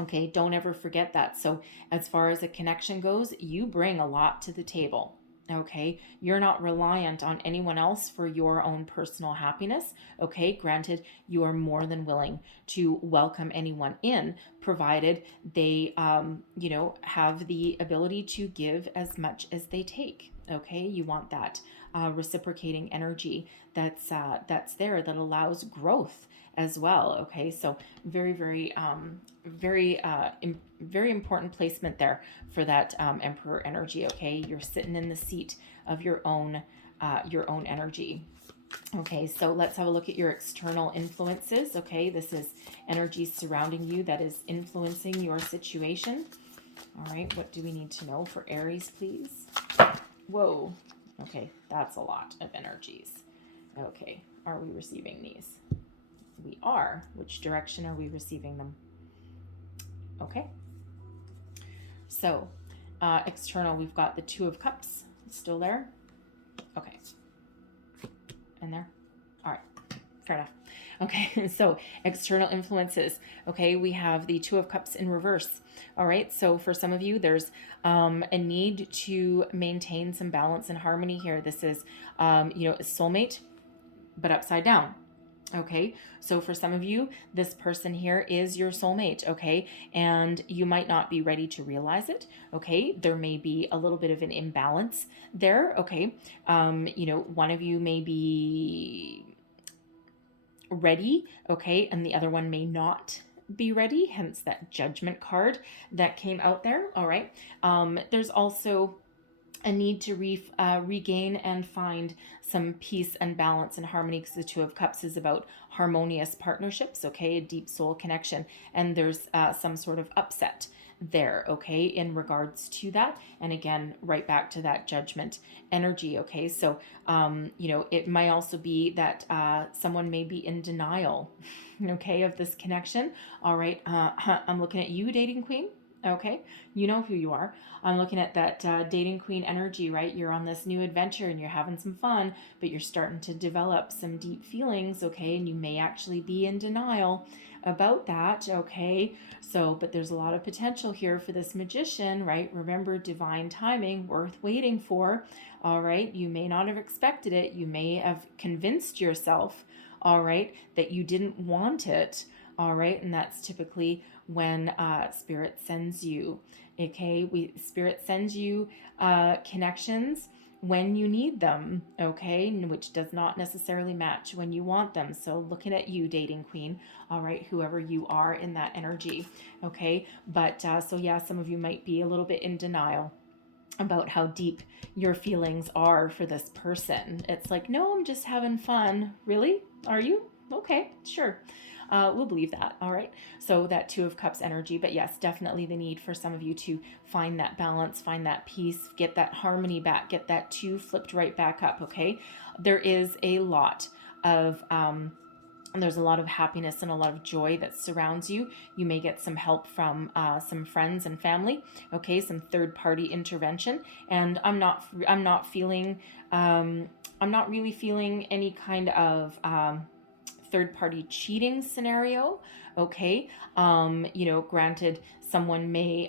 Okay, don't ever forget that. So as far as a connection goes, you bring a lot to the table. Okay, you're not reliant on anyone else for your own personal happiness. Okay, granted, you are more than willing to welcome anyone in, provided they, have the ability to give as much as they take. Okay, you want that reciprocating energy that's there, that allows growth as well. Okay, so very, very, very important placement there for that Emperor energy. Okay, you're sitting in the seat of your own energy. Okay, so let's have a look at your external influences. Okay, this is energy surrounding you that is influencing your situation. All right, what do we need to know for Aries, please? Whoa. Okay, that's a lot of energies. Okay, are we receiving these? We are. Which direction are we receiving them? Okay. So, external, we've got the Two of Cups. Still there? Okay. And there? All right. Fair enough. Okay, so external influences. Okay, we have the Two of Cups in reverse. All right, so for some of you, there's a need to maintain some balance and harmony here. This is, a soulmate, but upside down. Okay, so for some of you, this person here is your soulmate, okay, and you might not be ready to realize it, okay. There may be a little bit of an imbalance there, okay. One of you may be ready, okay, and the other one may not be ready, hence that Judgment card that came out there, all right. There's also a need to regain and find some peace and balance and harmony, because the Two of Cups is about harmonious partnerships, okay, a deep soul connection, and there's some sort of upset there, okay, in regards to that. And again, right back to that Judgment energy, okay. So it might also be that someone may be in denial, okay, of this connection. All right, I'm looking at you, dating queen. Okay, you know who you are. I'm looking at that dating queen energy, right? You're on this new adventure and you're having some fun, but you're starting to develop some deep feelings, okay? And you may actually be in denial about that, okay? So, but there's a lot of potential here for this Magician, right? Remember, divine timing, worth waiting for, all right? You may not have expected it. You may have convinced yourself, all right, that you didn't want it, all right? And that's typically when Spirit sends you, okay? Spirit sends you connections when you need them, okay? Which does not necessarily match when you want them. So looking at you, dating queen, all right, whoever you are in that energy, okay? But so yeah, some of you might be a little bit in denial about how deep your feelings are for this person. It's like, no, I'm just having fun. Really? Are you? Okay, sure. We'll believe that. All right. So that Two of Cups energy, but yes, definitely the need for some of you to find that balance, find that peace, get that harmony back, get that two flipped right back up. Okay. There is a lot of, there's a lot of happiness and a lot of joy that surrounds you. You may get some help from some friends and family. Okay. Some third party intervention. And I'm not feeling, I'm not really feeling any kind of, third party cheating scenario, okay. Granted, someone may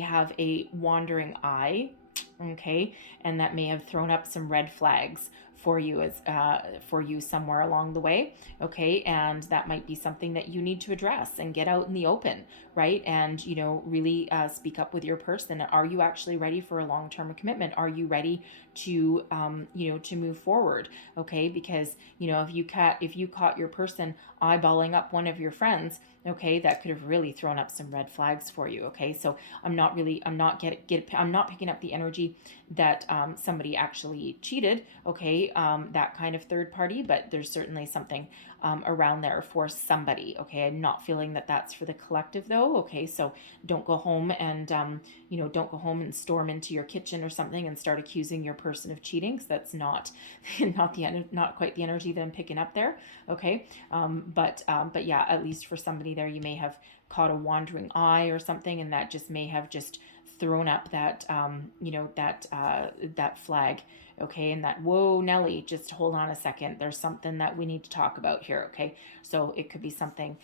have a wandering eye, okay, and that may have thrown up some red flags for you as for you somewhere along the way, okay. And that might be something that you need to address and get out in the open, right? And really speak up with your person. Are you actually ready for a long-term commitment? Are you ready to to move forward, okay? Because if you caught your person eyeballing up one of your friends, okay, that could have really thrown up some red flags for you, okay. So I'm not picking up the energy that somebody actually cheated, okay, that kind of third party, but there's certainly something around there for somebody, okay. I'm not feeling that that's for the collective though, okay. So don't go home and don't go home and storm into your kitchen or something and start accusing your person of cheating, because that's not not quite the energy that I'm picking up there, okay. But yeah, at least for somebody there, you may have caught a wandering eye or something, and that just may have just thrown up that that flag, okay. And that, whoa, Nelly, just hold on a second, there's something that we need to talk about here, okay. So it could be something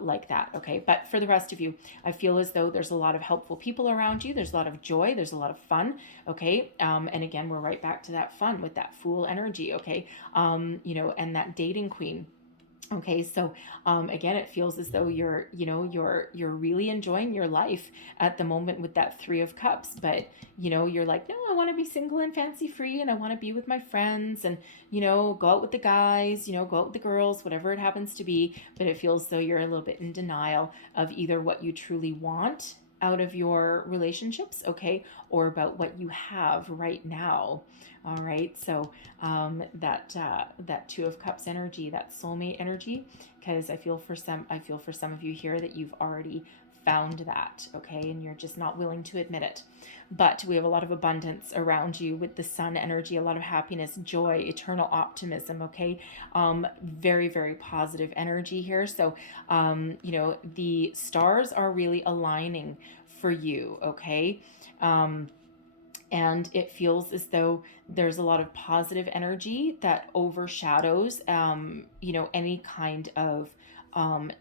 like that, okay. But for the rest of you, I feel as though there's a lot of helpful people around you, there's a lot of joy, there's a lot of fun, okay. And again, we're right back to that fun with that Fool energy, okay. And that dating queen. Okay, so again, it feels as though you're really enjoying your life at the moment with that Three of Cups, but you're like, no, I want to be single and fancy free, and I want to be with my friends, and go out with the guys, go out with the girls, whatever it happens to be. But it feels as though you're a little bit in denial of either what you truly want, out of your relationships, okay, or about what you have right now. All right, so that Two of Cups energy, that soulmate energy, because I feel for some of you here that you've already found that, okay, and you're just not willing to admit it. But we have a lot of abundance around you with the sun energy, a lot of happiness, joy, eternal optimism, okay, very, very positive energy here. So the stars are really aligning for you, okay. And it feels as though there's a lot of positive energy that overshadows any kind of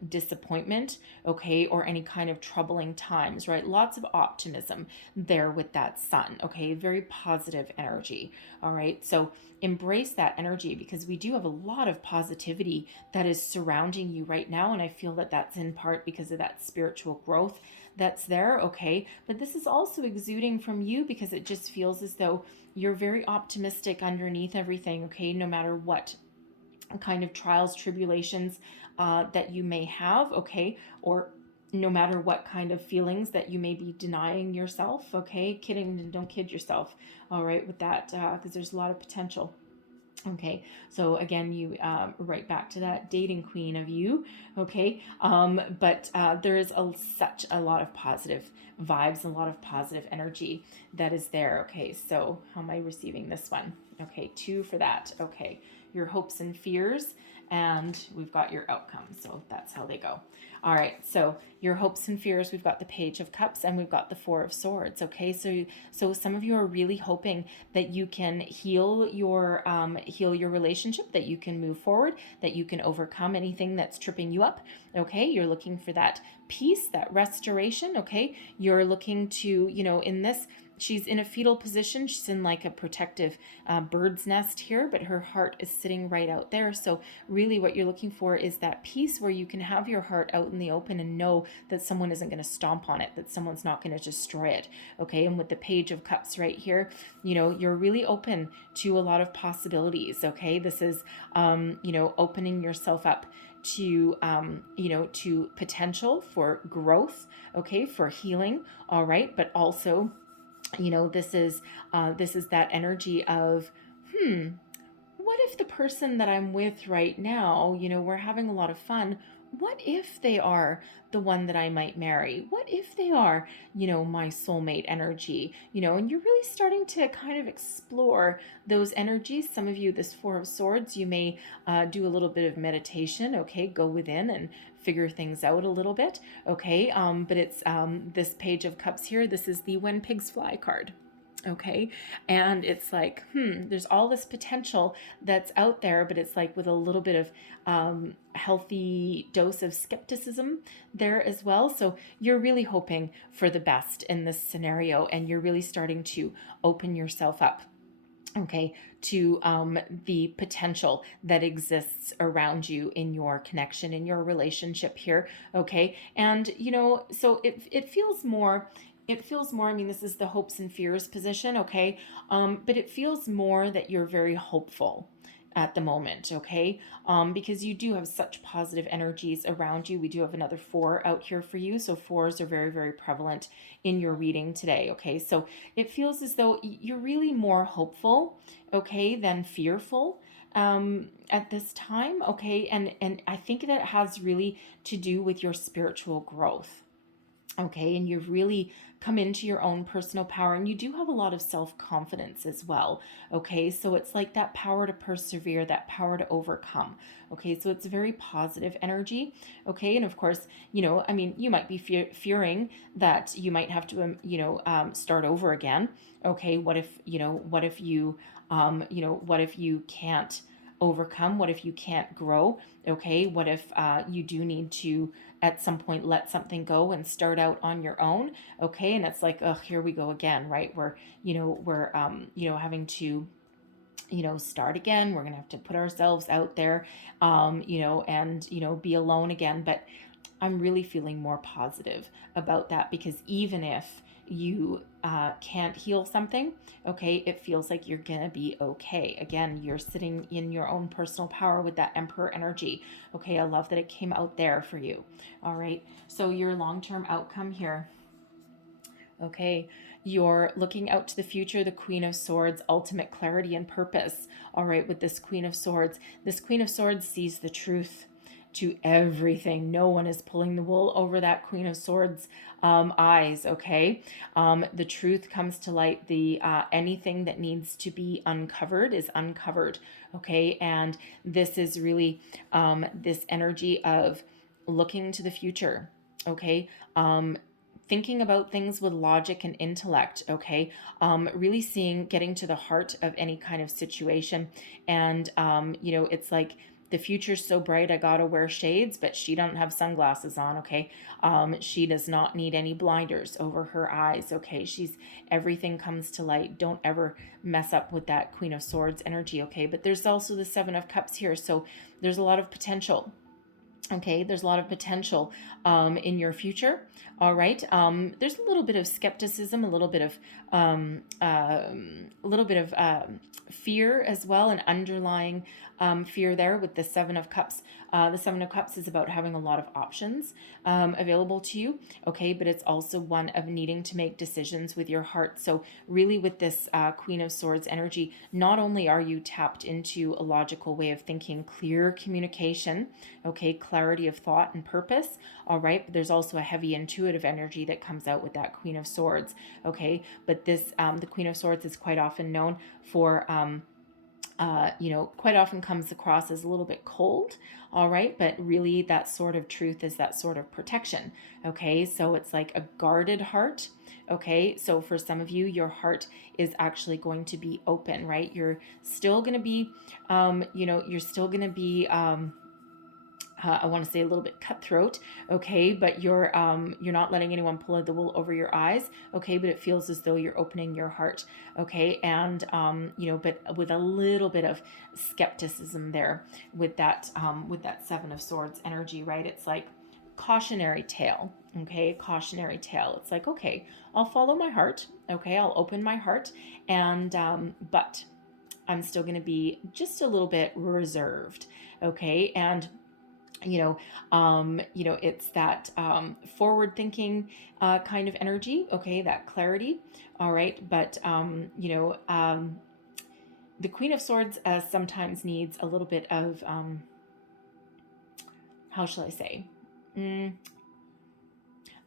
disappointment, okay, or any kind of troubling times, right? Lots of optimism there with that sun, okay, very positive energy. All right, so embrace that energy, because we do have a lot of positivity that is surrounding you right now, and I feel that that's in part because of that spiritual growth that's there, okay? But this is also exuding from you, because it just feels as though you're very optimistic underneath everything, okay? No matter what kind of trials, tribulations that you may have, okay? Or no matter what kind of feelings that you may be denying yourself, okay? Kidding, don't kid yourself, all right, with that, because there's a lot of potential. Okay, so again, you right back to that dating queen of you, okay? But there is such a lot of positive vibes, a lot of positive energy that is there, okay? So how am I receiving this one? Okay, 2 for that, okay. Your hopes and fears, and we've got your outcomes, so that's how they go. All right, so your hopes and fears, we've got the Page of Cups and we've got the Four of Swords, okay? So some of you are really hoping that you can heal your relationship, that you can move forward, that you can overcome anything that's tripping you up, okay? You're looking for that peace, that restoration, okay? You're looking to, in this, she's in a fetal position. She's in like a protective bird's nest here, but her heart is sitting right out there. So really what you're looking for is that peace where you can have your heart out in the open and know that someone isn't going to stomp on it, that someone's not going to destroy it, okay? And with the Page of Cups right here, you're really open to a lot of possibilities, okay? This is, opening yourself up to to potential for growth, okay, for healing, all right, but also this is that energy of what if the person that I'm with right now, we're having a lot of fun, what if they are the one that I might marry? What if they are, my soulmate energy, and you're really starting to kind of explore those energies. Some of you, this Four of Swords, you may do a little bit of meditation, okay, go within and figure things out a little bit, okay, but it's this Page of Cups here, this is the When Pigs Fly card. Okay, and it's like, there's all this potential that's out there, but it's like with a little bit of healthy dose of skepticism there as well. So you're really hoping for the best in this scenario, and you're really starting to open yourself up, okay, to the potential that exists around you in your connection, in your relationship here, okay? And, so it feels more, I mean, this is the hopes and fears position, okay? But it feels more that you're very hopeful at the moment, okay? Because you do have such positive energies around you. We do have another 4 out here for you. So 4s are very, very prevalent in your reading today, okay? So it feels as though you're really more hopeful, okay, than fearful at this time, okay? And I think that has really to do with your spiritual growth. Okay, and you've really come into your own personal power, and you do have a lot of self-confidence as well. Okay, so it's like that power to persevere, that power to overcome. Okay, so it's very positive energy. Okay, and of course, I mean, you might be fearing that you might have to, start over again. Okay, what if you can't overcome? What if you can't grow? Okay, what if you do need to at some point let something go and start out on your own? Okay, and it's like, oh, here we go again, right? We're having to start again. We're gonna have to put ourselves out there, and be alone again. But I'm really feeling more positive about that, because even if you can't heal something, okay, it feels like you're gonna be okay. Again, you're sitting in your own personal power with that Emperor energy. Okay, I love that it came out there for you. All right, so your long-term outcome here. Okay, you're looking out to the future, the Queen of Swords, ultimate clarity and purpose. All right, with this Queen of Swords, this Queen of Swords sees the truth to everything. No one is pulling the wool over that Queen of Swords eyes. Okay, the truth comes to light. The anything that needs to be uncovered is uncovered. Okay, and this is really this energy of looking to the future. Okay, thinking about things with logic and intellect. Okay, really seeing, getting to the heart of any kind of situation. And it's like the future's so bright I gotta wear shades, but she don't have sunglasses on. Okay, she does not need any blinders over her eyes. Okay, she's, everything comes to light. Don't ever mess up with that Queen of Swords energy. Okay, but there's also the Seven of Cups here, so there's a lot of potential. Okay, there's a lot of potential in your future. All right, there's a little bit of skepticism, a little bit of fear as well, an underlying fear there with the Seven of Cups. The Seven of Cups is about having a lot of options available to you. Okay, but it's also one of needing to make decisions with your heart. So really, with this Queen of Swords energy, not only are you tapped into a logical way of thinking, clear communication, okay, clarity of thought and purpose, all right, but there's also a heavy intuitive energy that comes out with that Queen of Swords. Okay, but this the Queen of Swords is quite often known for quite often comes across as a little bit cold. All right, but really that sort of truth is that sort of protection. Okay, so it's like a guarded heart. Okay, so for some of you, your heart is actually going to be open, right? You're still going to be, you're still going to be, I want to say a little bit cutthroat, okay, but you're not letting anyone pull the wool over your eyes, okay, but it feels as though you're opening your heart, okay, and but with a little bit of skepticism there with that Seven of Swords energy, right? It's like cautionary tale, okay, cautionary tale. It's like, okay, I'll follow my heart, okay, I'll open my heart, and but I'm still going to be just a little bit reserved, okay, and it's that forward thinking kind of energy, okay, that clarity, all right, but the Queen of Swords sometimes needs a little bit of how shall I say, a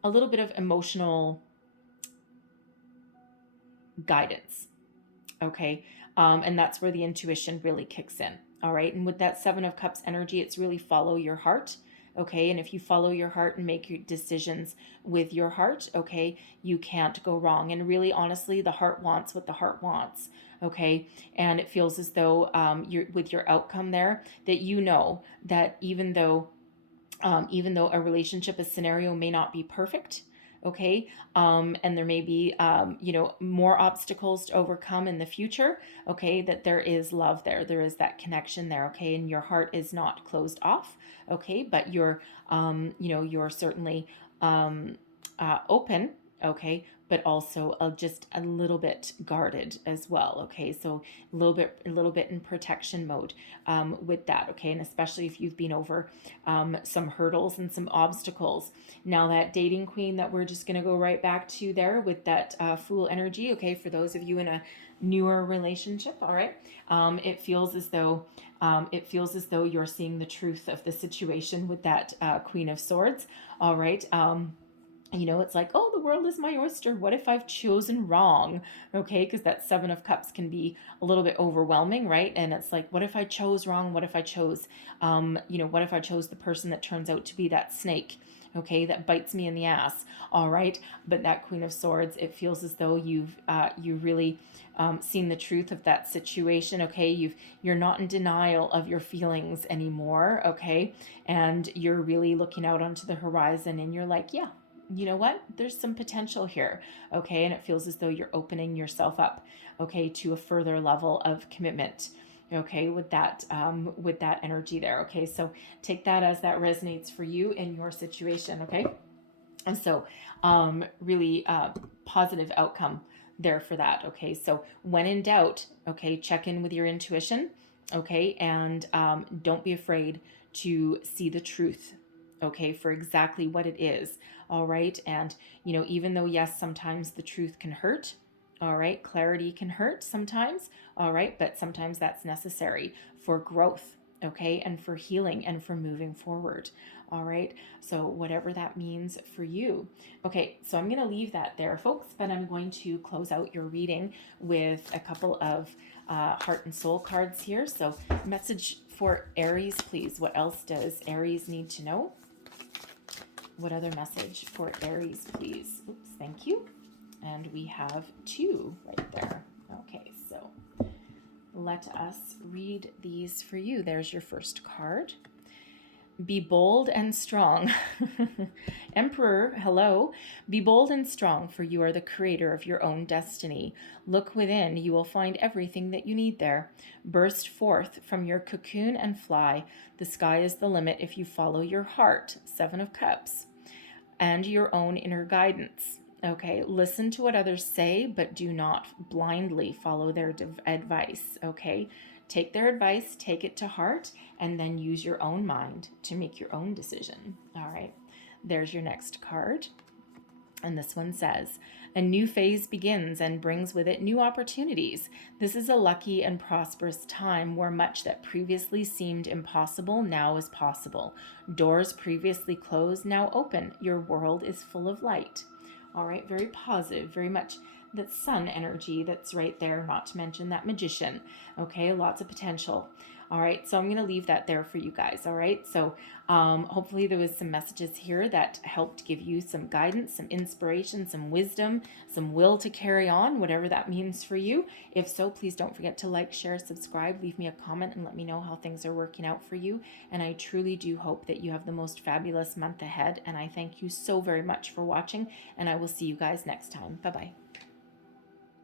little bit of emotional guidance, okay, and that's where the intuition really kicks in. All right, and with that Seven of Cups energy, it's really follow your heart. Okay, and if you follow your heart and make your decisions with your heart, okay, you can't go wrong. And really, honestly, the heart wants what the heart wants. Okay, and it feels as though you're with your outcome there, that that even though a relationship, a scenario may not be perfect, okay, and there may be more obstacles to overcome in the future, okay, that there is love there is that connection there, okay, and your heart is not closed off, okay, but you're certainly open, okay, but also just a little bit guarded as well, okay, so a little bit in protection mode with that, okay, and especially if you've been over some hurdles and some obstacles. Now that dating queen that we're just going to go right back to there with that Fool energy, okay, for those of you in a newer relationship, all right, it feels as though you're seeing the truth of the situation with that Queen of Swords, all right. It's like, oh, the world is my oyster. What if I've chosen wrong? Okay, because that Seven of Cups can be a little bit overwhelming, right? And it's like, what if I chose wrong? What if I chose, what if I chose the person that turns out to be that snake? Okay, that bites me in the ass. All right, but that Queen of Swords, it feels as though you really seen the truth of that situation. Okay, you're not in denial of your feelings anymore. Okay, and you're really looking out onto the horizon, and you're like, yeah, you know what, there's some potential here, okay, and it feels as though you're opening yourself up, okay, to a further level of commitment, okay, with that energy there, okay, so take that as that resonates for you in your situation, okay, and so really positive outcome there for that, okay, so when in doubt, okay, check in with your intuition, okay, and don't be afraid to see the truth, okay, for exactly what it is. All right. And, even though, yes, sometimes the truth can hurt. All right. Clarity can hurt sometimes. All right. But sometimes that's necessary for growth. Okay. And for healing and for moving forward. All right. So, whatever that means for you. Okay. So, I'm going to leave that there, folks, but I'm going to close out your reading with a couple of heart and soul cards here. So, message for Aries, please. What else does Aries need to know? What other message for Aries, please? Oops, thank you. And we have 2 right there. Okay, so let us read these for you. There's your first card. Be bold and strong. Emperor, hello. Be bold and strong, for you are the creator of your own destiny. Look within, you will find everything that you need there. Burst forth from your cocoon and fly. The sky is the limit if you follow your heart. 7 of Cups. And your own inner guidance. Okay, listen to what others say, but do not blindly follow their advice. Okay, take their advice, take it to heart, and then use your own mind to make your own decision. All right, there's your next card. And this one says, a new phase begins and brings with it new opportunities. This is a lucky and prosperous time where much that previously seemed impossible now is possible. Doors previously closed now open. Your world is full of light. All right, very positive, very much that sun energy that's right there, not to mention that magician. Okay, lots of potential. All right, so I'm going to leave that there for you guys. All right, so hopefully there was some messages here that helped give you some guidance, some inspiration, some wisdom, some will to carry on, whatever that means for you. If so, please don't forget to like, share, subscribe, leave me a comment, and let me know how things are working out for you. And I truly do hope that you have the most fabulous month ahead. And I thank you so very much for watching, and I will see you guys next time. Bye-bye.